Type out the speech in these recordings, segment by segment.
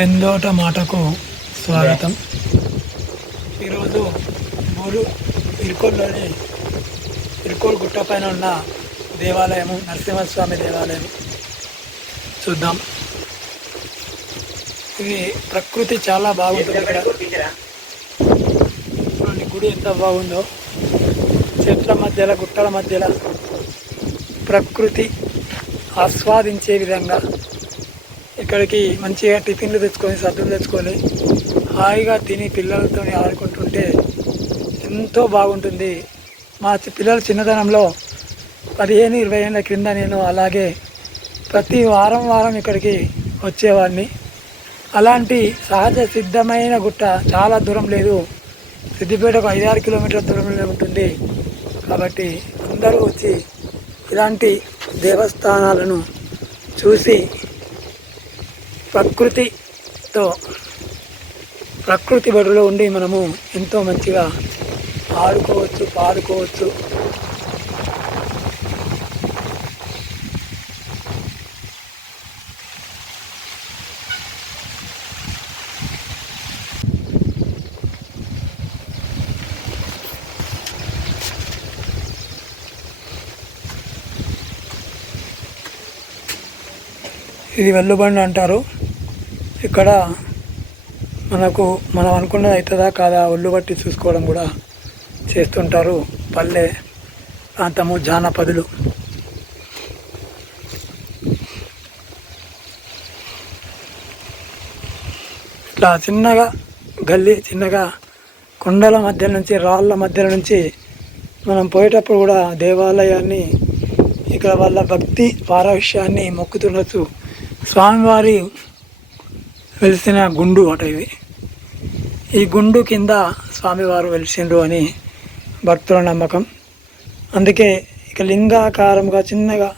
పెందోట మాటకు స్వాగతం. ఈరోజు బోరు ఇరుకోల్లోని ఇరుకోల్ గుట్ట పైన ఉన్న దేవాలయము నరసింహస్వామి దేవాలయం చూద్దాం. ఇది ప్రకృతి చాలా బాగుంటుంది. ఇక్కడ గుడి ఎంత బాగుందో, చెట్ల మధ్యలో గుట్టల మధ్యలో ప్రకృతి ఆస్వాదించే విధంగా ఇక్కడికి మంచిగా టిఫిన్లు తెచ్చుకొని సద్దులు తెచ్చుకొని హాయిగా తిని పిల్లలతో ఆడుకుంటుంటే ఎంతో బాగుంటుంది. మా పిల్లల చిన్నతనంలో 15-20 ఏళ్ళ క్రింద నేను అలాగే ప్రతి వారం ఇక్కడికి వచ్చేవాడిని. అలాంటి సహజ సిద్ధమైన గుట్ట చాలా దూరం లేదు, సిద్దిపేటకు 5-6 కిలోమీటర్ల దూరంలో ఉంటుంది. కాబట్టి అందరూ వచ్చి ఇలాంటి దేవస్థానాలను చూసి ప్రకృతి బడిలో ఉండి మనము ఎంతో మంచిగా ఆడుకోవచ్చు, పాడుకోవచ్చు. ఇది వెల్లుబండి అంటారు. ఇక్కడ మనం అనుకున్నది అవుతుందా కాదా ఒళ్ళు బట్టి చూసుకోవడం కూడా చేస్తుంటారు. పల్లె ప్రాంతము, జానపదులు. ఇట్లా చిన్నగా చిన్నగా కొండల మధ్య నుంచి, రాళ్ళ మధ్య నుంచి మనం పోయేటప్పుడు కూడా దేవాలయాన్ని ఇక్కడ వాళ్ళ భక్తి పారవశ్యాన్ని మొక్కుతుండొచ్చు. స్వామివారి వెలిసిన గుండు అట ఇది. ఈ గుండు కింద స్వామివారు వెలిసిండ్రు అని భక్తుల నమ్మకం. అందుకే ఇక లింగాకారంగా చిన్నగా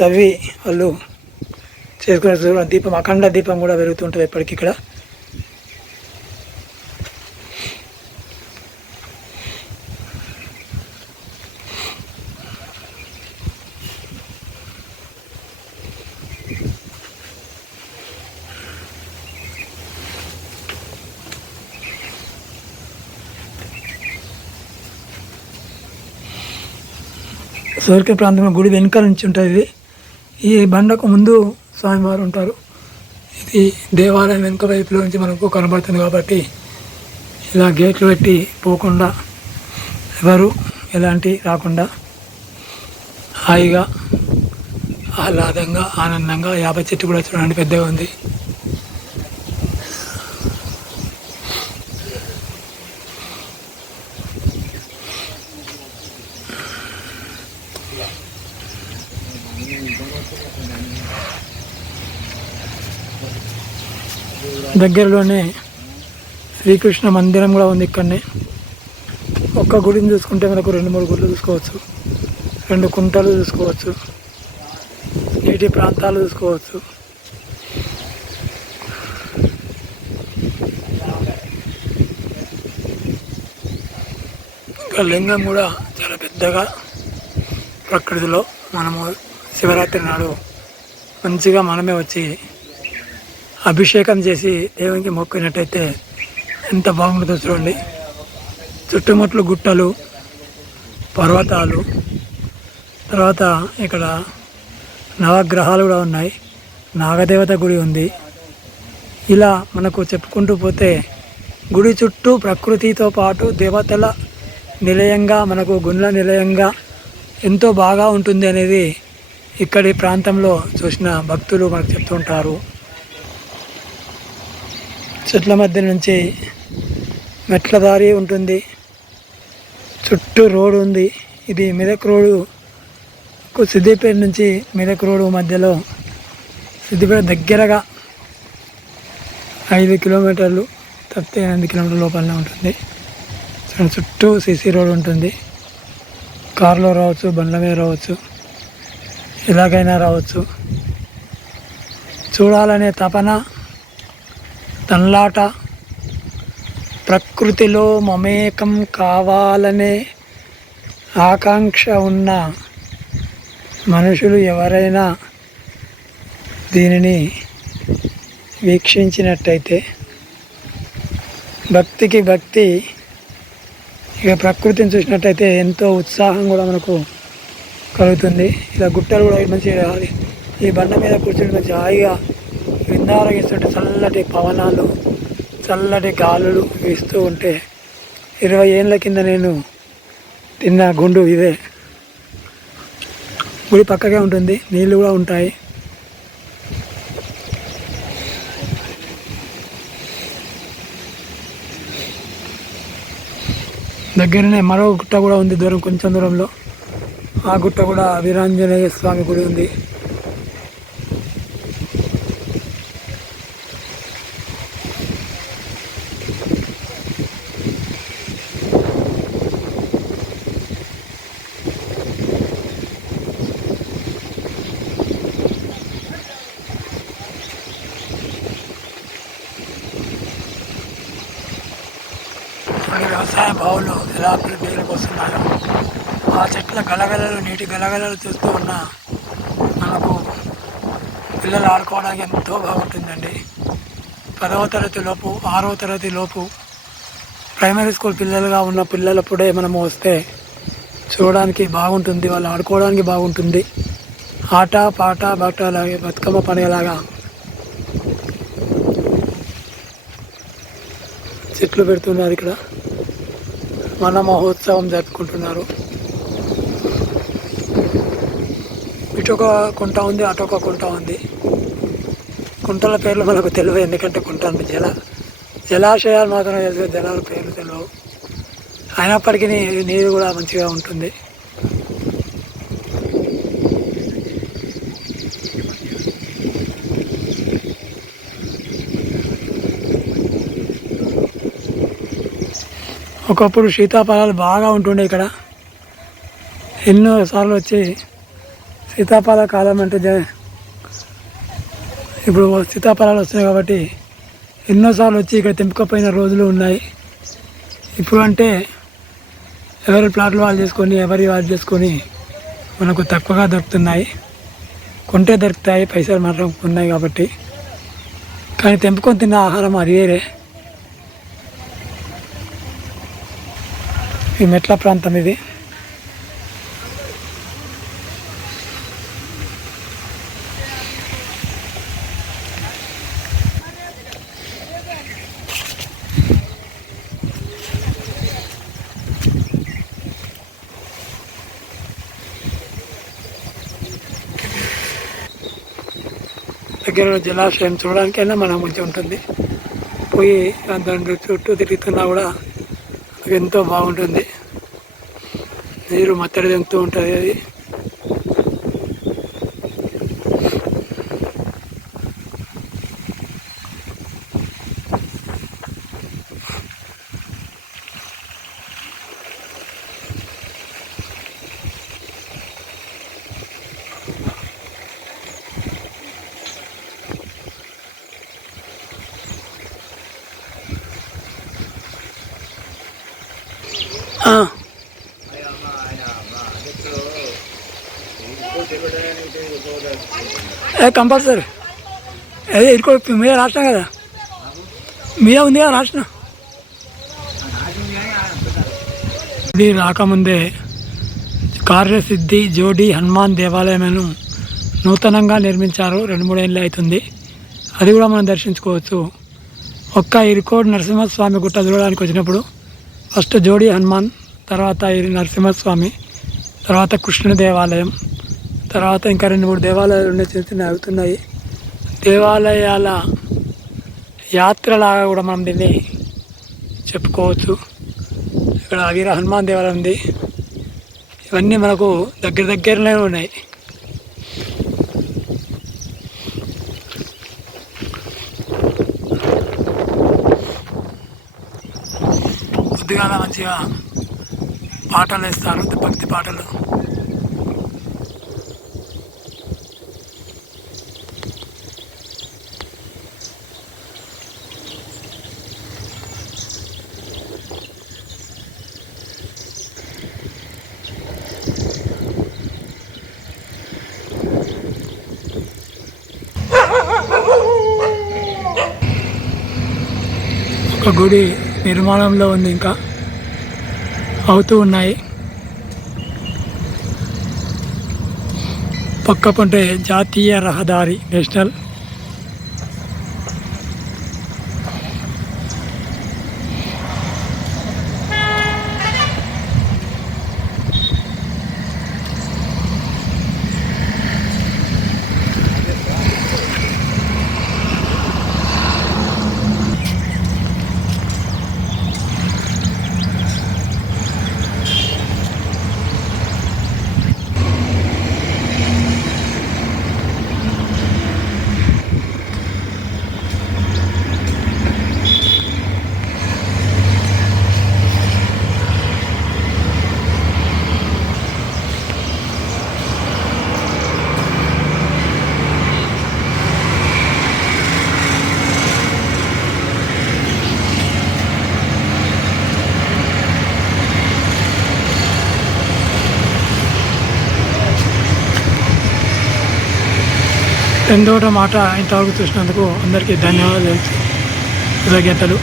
తవ్వి వాళ్ళు చేసుకునే దీపం, అఖండ దీపం కూడా పెరుగుతుంటుంది ఎప్పటికీ ఇక్కడ. సోరిక ప్రాంతంలో గుడి వెనుక నుంచి ఉంటుంది. ఈ బండకు ముందు స్వామివారు ఉంటారు. ఇది దేవాలయం వెనుక వైపులో నుంచి మనకు కనబడుతుంది. కాబట్టి ఇలా గేట్లు పెట్టి పోకుండా ఎవరు ఎలాంటి రాకుండా హాయిగా ఆహ్లాదంగా ఆనందంగా, యాప చెట్టు కూడా చూడండి పెద్దగా ఉంది. దగ్గరలోనే శ్రీకృష్ణ మందిరం కూడా ఉంది. ఇక్కడనే ఒక్క గుడిని చూసుకుంటే మనకు 2-3 గుళ్ళు చూసుకోవచ్చు, 2 కుంటలు చూసుకోవచ్చు, నీటి ప్రాంతాలు చూసుకోవచ్చు. ఇంకా లింగం కూడా చాలా పెద్దగా ప్రకృతిలో మనము శివరాత్రి నాడు మంచిగా మనమే వచ్చి అభిషేకం చేసి దేవునికి మొక్కినట్టయితే ఎంత బాగుంటుందో చూడండి. చుట్టుముట్లు గుట్టలు, పర్వతాలు, తర్వాత ఇక్కడ నవగ్రహాలు కూడా ఉన్నాయి, నాగదేవత గుడి ఉంది. ఇలా మనకు చెప్పుకుంటూ పోతే గుడి చుట్టూ ప్రకృతితో పాటు దేవతల నిలయంగా, మనకు గుండ్ల నిలయంగా ఎంతో బాగా ఉంటుంది అనేది ఇక్కడి ప్రాంతంలో చూసిన భక్తులు మనకు చెప్తుంటారు. చెట్ల మధ్య నుంచి మెట్ల దారి ఉంటుంది, చుట్టూ రోడ్డు ఉంది. ఇది మెదక్ రోడ్డు, సిద్దిపేట నుంచి మెదక్ రోడ్డు మధ్యలో, సిద్దిపేట దగ్గరగా 5 కిలోమీటర్లు తప్పితే 8 కిలోమీటర్ల లోపలనే ఉంటుంది. చుట్టూ సిసి రోడ్ ఉంటుంది. కారులో రావచ్చు, బండ్ల మీద రావచ్చు, ఎలాగైనా రావచ్చు. చూడాలనే తపన, తన్లాట, ప్రకృతిలో మమేకం కావాలనే ఆకాంక్ష ఉన్న మనుషులు ఎవరైనా దీనిని వీక్షించినట్టయితే భక్తికి భక్తి, ఇక ప్రకృతిని చూసినట్టయితే ఎంతో ఉత్సాహం కూడా మనకు కలుగుతుంది. ఇలా గుట్టలు కూడా మంచిగా ఈ బండ మీద కూర్చొని మంచి హాయిగా విందారగిస్తుంటే చల్లటి పవనాలు, చల్లటి గాలులు వీస్తూ ఉంటే 20 ఏళ్ళ కింద నేను తిన్న గుండు ఇదే. గుడి పక్కకే ఉంటుంది, నీళ్ళు కూడా ఉంటాయి. దగ్గరనే మరో గుట్ట కూడా ఉంది, కొంచెం దూరంలో. ఆ గుట్ట కూడా వీరాంజనేయ స్వామి గుడి ఉంది. వ్యవసాయ బావులు ఎలా పేరుకు వస్తున్నాయో, ఆ చెట్ల గలగలలు, నీటి గలగలలు చూస్తూ ఉన్న మనకు పిల్లలు ఆడుకోవడానికి ఎంతో బాగుంటుందండి. 10వ తరగతి లోపు, 6వ తరగతి లోపు ప్రైమరీ స్కూల్ పిల్లలుగా ఉన్న పిల్లలప్పుడే మనము వస్తే చూడడానికి బాగుంటుంది, వాళ్ళు ఆడుకోవడానికి బాగుంటుంది. ఆట పాట బాట అలాగే బతుకమ్మ పండుగలాగా చెట్లు పెడుతున్నారు. ఇక్కడ మన మహోత్సవం జరుపుకుంటున్నారు. ఇటొక కుంట ఉంది, అటొక కుంట ఉంది. కుంటల పేర్లు మనకు తెలియదు, ఎందుకంటే కుంట జలాశయాలు మాత్రం తెలుసు, జలాల పేర్లు తెలియవు. అయినప్పటికీ నీరు కూడా మంచిగా ఉంటుంది. ఒకప్పుడు సీతాఫలాలు బాగా ఉంటుండే ఇక్కడ. ఎన్నోసార్లు వచ్చి సీతాఫల కాలం అంటే ఇప్పుడు సీతాఫలాలు వస్తున్నాయి కాబట్టి ఎన్నోసార్లు వచ్చి ఇక్కడ తెంపుకపోయిన రోజులు ఉన్నాయి. ఇప్పుడు అంటే ఎవరి ప్లాట్లు వాళ్ళు చేసుకొని, ఎవరి వాళ్ళు చేసుకొని మనకు తక్కువగా దొరుకుతున్నాయి. కొంటే దొరుకుతాయి, పైసలు మాత్రం ఉన్నాయి కాబట్టి. కానీ తెంపుకొని తిన్న ఆహారం అది వేరే. ఈ మెట్ల ప్రాంతం ఇది. దగ్గర జలాశయం చూడడానికైనా మనం మంచిగా ఉంటుంది. పోయి దాని చుట్టూ తిరుగుతున్నా కూడా ఎంతో బాగుంటుంది. నీరు మత్తడి తెంపుతూ ఉంటుంది. అది కంపల్సరీ అదే ఇదికో మీద రాసినా కదా, మీద ఉంది కదా రాసిన. ఇది రాకముందే కార్యసిద్ధి జోడి హనుమాన్ దేవాలయమును నూతనంగా నిర్మించారు. 2-3 ఏళ్ళు అవుతుంది. అది కూడా మనం దర్శించుకోవచ్చు. ఒక్క ఇరుకోడ్ నరసింహస్వామి గుట్ట చూడడానికి వచ్చినప్పుడు ఫస్ట్ జోడి హనుమాన్, తర్వాత నరసింహస్వామి, తర్వాత కృష్ణ దేవాలయం, తర్వాత ఇంకా 2-3 దేవాలయాలు ఉన్నాయి, చిన్న చిన్న అవుతున్నాయి. దేవాలయాల యాత్రలాగా కూడా మనం దీన్ని చెప్పుకోవచ్చు. ఇక్కడ వీర హనుమాన్ దేవాలయం ఉంది. ఇవన్నీ మనకు దగ్గరలోనే ఉన్నాయి. పొద్దుగాల మంచిగా పాటలు వేస్తారు, భక్తి పాటలు. ఒక గుడి నిర్మాణంలో ఉంది, ఇంకా అవుతూ ఉన్నాయి. పక్క పంటే జాతీయ రహదారి నేషనల్. ఎందోట మాట ఇంతవరకు చూసినందుకు అందరికీ ధన్యవాదాలు, కృతజ్ఞతలు.